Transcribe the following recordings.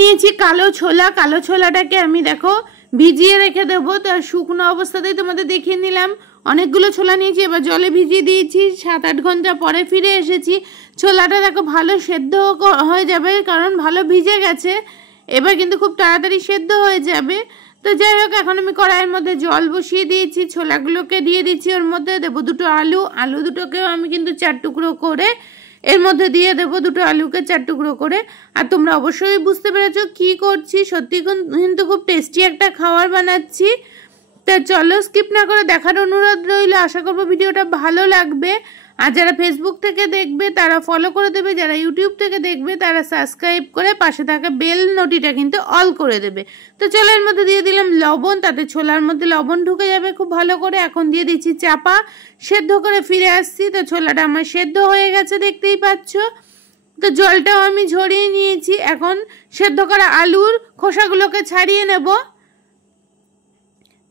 নিয়েছি কালো ছোলা। কালো ছোলাটাকে আমি দেখো ভিজিয়ে রেখে দেবো। তো শুকনো অবস্থাতেই তোমাদের দেখিয়ে নিলাম। অনেকগুলো ছোলা নিয়েছি, এবার জলে ভিজিয়ে দিয়েছি। 7-8 ঘন্টা পরে ফিরে এসেছি। ছোলাটা দেখো ভালো সেদ্ধ হয়ে যাবে, কারণ ভালো ভিজে গেছে। এবার কিন্তু খুব তাড়াতাড়ি সেদ্ধ হয়ে যাবে। তো যাই হোক, এখন আমি কড়াইয়ের মধ্যে জল বসিয়ে দিয়েছি। ছোলাগুলোকে দিয়ে দিচ্ছি, ওর মধ্যে দেবো 2টো আলু। আলু দুটোকেও আমি কিন্তু 4 টুকরো করে এর মধ্যে দিয়ে দেবো, 2টো আলুকে 4 টুকরো করে। আর তোমরা অবশ্যই বুঝতে পেরেছো কি করছি। সত্যি কিন্তু খুব টেস্টি একটা খাবার বানাচ্ছি। তা চলো, স্কিপ না করে দেখার অনুরোধ রইল। আশা করবো ভিডিওটা ভালো লাগবে। আর যারা ফেসবুক থেকে দেখবে তারা ফলো করে দেবে, যারা ইউটিউব থেকে দেখবে তারা সাবস্ক্রাইব করে পাশে থাকা বেল নোটিটা কিন্তু অল করে দেবে। তো চলো, এর মধ্যে দিয়ে দিলাম লবণ, তাতে ছোলার মধ্যে লবণ ঢুকে যাবে খুব ভালো করে। এখন দিয়ে দিচ্ছি চাপা, সেদ্ধ করে ফিরে আসছি। তো ছোলাটা আমার সেদ্ধ হয়ে গেছে, দেখতেই পাচ্ছ। তো জলটাও আমি ঝরিয়ে নিয়েছি। এখন সেদ্ধ করা আলুর খোসাগুলোকে ছাড়িয়ে নেব।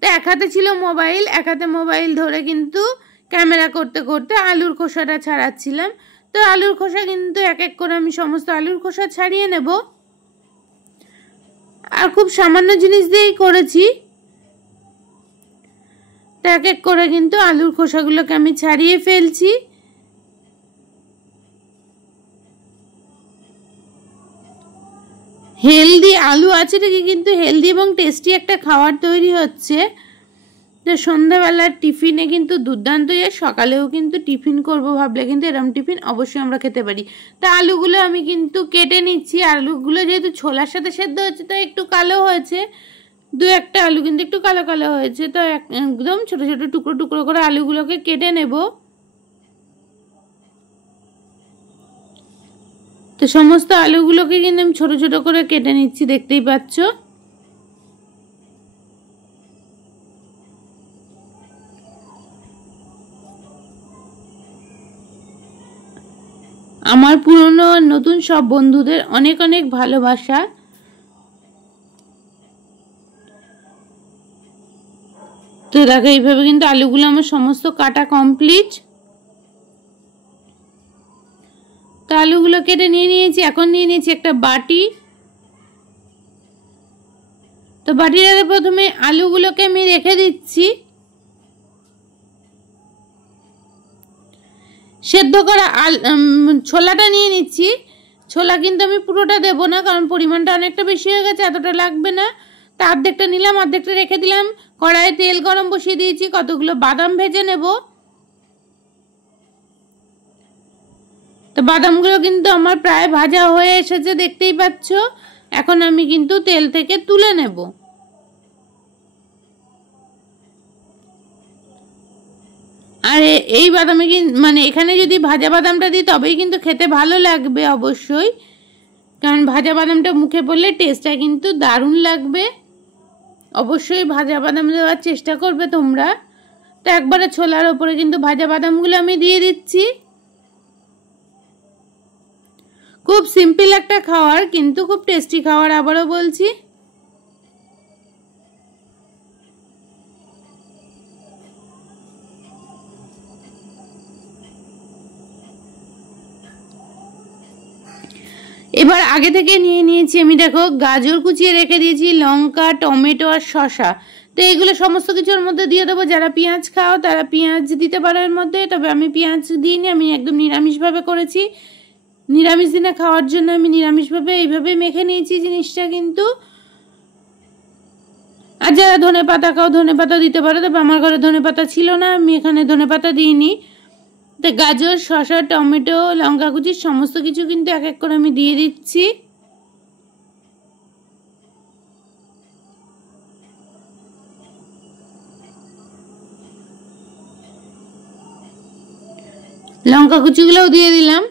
তো এক হাতে ছিল মোবাইল, এক হাতে মোবাইল ধরে কিন্তু ক্যামেরা করতে করতে আলুর খোসাটা ছাড়াচ্ছিলাম। তো আলুর খোসা কিন্তু এক এক করে আমি সমস্ত আলুর খোসা ছাড়িয়ে নেব। আর খুব সামান্য জিনিস দিয়েই করেছি। তো এক এক করে কিন্তু আলুর খোসাগুলোকে আমি ছাড়িয়ে ফেলছি। হেলদি আলু আছে ঠিকই, কিন্তু হেলদি এবং টেস্টি একটা খাবার তৈরি হচ্ছে। তো সন্ধ্যাবেলার টিফিনে কিন্তু দুর্দান্ত। সকালেও কিন্তু টিফিন করব ভাবলে কিন্তু এরম টিফিন অবশ্যই আমরা খেতে পারি। তা আলুগুলো আমি কিন্তু কেটে নিচ্ছি। আলুগুলো যেহেতু ছোলার সাথে সেদ্ধ হচ্ছে তাই একটু কালো হয়েছে। 2-1টা আলু কিন্তু একটু কালো কালো হয়েছে। তো একদম ছোট ছোট টুকরো টুকরো করে আলুগুলোকে কেটে নেব। তো সমস্ত আলুগুলোকে কিন্তু আমি ছোট ছোট করে কেটে নিচ্ছি, দেখতেই পাচ্ছ। আমার পুরনো আর নতুন সব বন্ধুদের অনেক অনেক ভালোবাসা। তো দেখো, এইভাবে কিন্তু আলুগুলো আমার সমস্ত কাটা কমপ্লিট। তো আলুগুলো কেটে নিয়ে নিয়েছি। এখন নিয়ে নিয়েছি একটা বাটি। তো বাটিটাতে প্রথমে আলুগুলোকে আমি রেখে দিচ্ছি। সেদ্ধ করা ছোলাটা নিয়ে নিচ্ছি। ছোলা কিন্তু আমি পুরোটা দেবো না, কারণ পরিমাণটা অনেকটা বেশি হয়ে গেছে, এতটা লাগবে না। তা অর্ধেকটা নিলাম, অর্ধেকটা রেখে দিলাম। কড়াইয়ে তেল গরম বসিয়ে দিয়েছি, কতগুলো বাদাম ভেজে নেব। তো বাদামগুলো কিন্তু আমার প্রায় ভাজা হয়ে এসেছে, দেখতেই পাচ্ছ। এখন আমি কিন্তু তেল থেকে তুলে নেব। আর এই বাদামে মানে এখানে যদি ভাজা বাদামটা দিই তবেই কিন্তু খেতে ভালো লাগবে অবশ্যই, কারণ ভাজা বাদামটা মুখে পড়লে টেস্টটা কিন্তু দারুণ লাগবে। অবশ্যই ভাজা বাদাম দেওয়ার চেষ্টা করবে তোমরা। তো একবারে ছোলার ওপরে কিন্তু ভাজা বাদামগুলো আমি দিয়ে দিচ্ছি। খুব সিম্পল একটা খাবার, কিন্তু খুব টেস্টি খাবার, আবারও বলছি। এবার আগে থেকে নিয়ে নিয়েছি আমি, দেখো গাজর কুচিয়ে রেখে দিয়েছি, লঙ্কা, টমেটো আর শসা। তো এগুলো সমস্ত কিছুর মধ্যে দিয়ে দেবো। যারা পেঁয়াজ খাও তারা পেঁয়াজ দিতে পারো এর মধ্যে, তবে আমি পেঁয়াজ দিইনি, আমি একদম নিরামিষভাবে করেছি। নিরামিষ দিনে খাওয়ার জন্য আমি নিরামিষভাবে এইভাবে মেখে নিয়েছি জিনিসটা কিন্তু। আর যারা ধনে পাতা খাও ধনে পাতা দিতে পারো, তবে আমার ঘরে ধনে পাতা ছিল না, আমি এখানে ধনে পাতা দিইনি। তো গাজর, শসা, টমেটো, লঙ্কা কুচি সমস্ত কিছু কিন্তু এক এক করে আমি দিয়ে দিচ্ছি। লঙ্কা কুচিগুলোও দিয়ে দিলাম।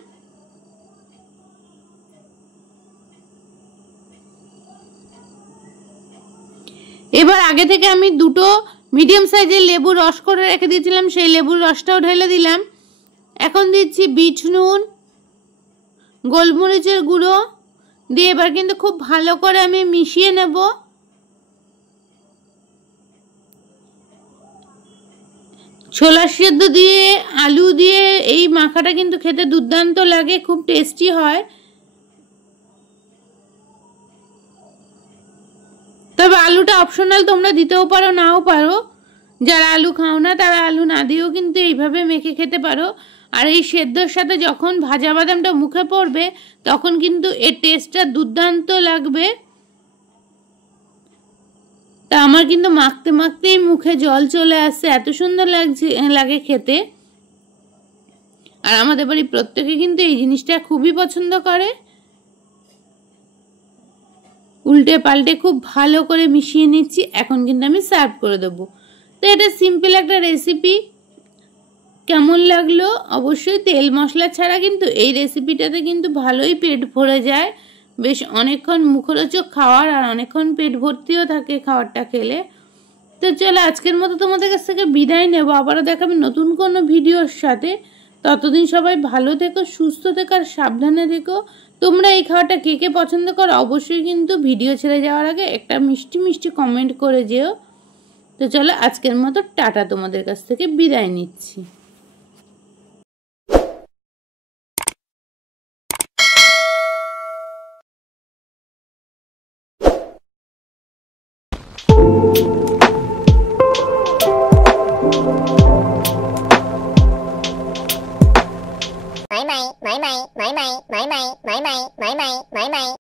এবার আগে থেকে আমি 2টো মিডিয়াম সাইজের লেবুর রস করে রেখে দিয়েছিলাম, সেই লেবুর রসটাও ঢেলে দিলাম। এখন দিচ্ছি বিট নুন, গোলমরিচের গুঁড়ো দিয়ে এবার কিন্তু খুব ভালো করে আমি মিশিয়ে নেব। ছোলা সেদ্ধ দিয়ে আলু দিয়ে এই মাখাটা কিন্তু খেতে দুর্দান্ত লাগে, খুব টেস্টি হয়। তবে আলুটা অপশনাল, তোমরা দিতেও পারো নাও পারো। যারা আলু খাও না তারা আলু না দিয়েও কিন্তু এইভাবে মেখে খেতে পারো। আর এই সেদ্ধর সাথে যখন ভাজা বাদামটা মুখে পড়বে তখন কিন্তু এর টেস্টটা দুর্দান্ত লাগবে। তা আমার কিন্তু মাখতে মাখতেই মুখে জল চলে আসছে, এত সুন্দর লাগে খেতে। আর আমাদের বাড়ির প্রত্যেকে কিন্তু এই জিনিসটা খুবই পছন্দ করে। উল্টে পাল্টে খুব ভালো করে মিশিয়ে নিচ্ছি, এখন কিন্তু আমি সার্ভ করে দেবো। তো এটা সিম্পল একটা রেসিপি। কেমন লাগলো অবশ্যই, তেল মশলা ছাড়া কিন্তু এই রেসিপিটাতে কিন্তু ভালোই পেট ভরে যায়, বেশ অনেকক্ষণ মুখরোচক খাওয়ার, আর অনেকক্ষণ পেট ভর্তিও থাকে খাবারটা খেলে। তো চলো আজকের মতো তোমাদের কাছ থেকে বিদায় নেবো, আবারও দেখাবে নতুন কোনো ভিডিওর সাথে। ততদিন সবাই ভালো থেকো, সুস্থ থেকো আর সাবধানে থেকো। তোমরা এই খাওয়াটা কে কে পছন্দ করো অবশ্যই কিন্তু ভিডিও ছেড়ে যাওয়ার আগে একটা মিষ্টি মিষ্টি কমেন্ট করে যেও। তো চলো আজকের মতো টাটা, তোমাদের কাছ থেকে বিদায় নিচ্ছি। Bye bye, bye bye, bye bye, bye bye, bye bye, bye bye, bye bye.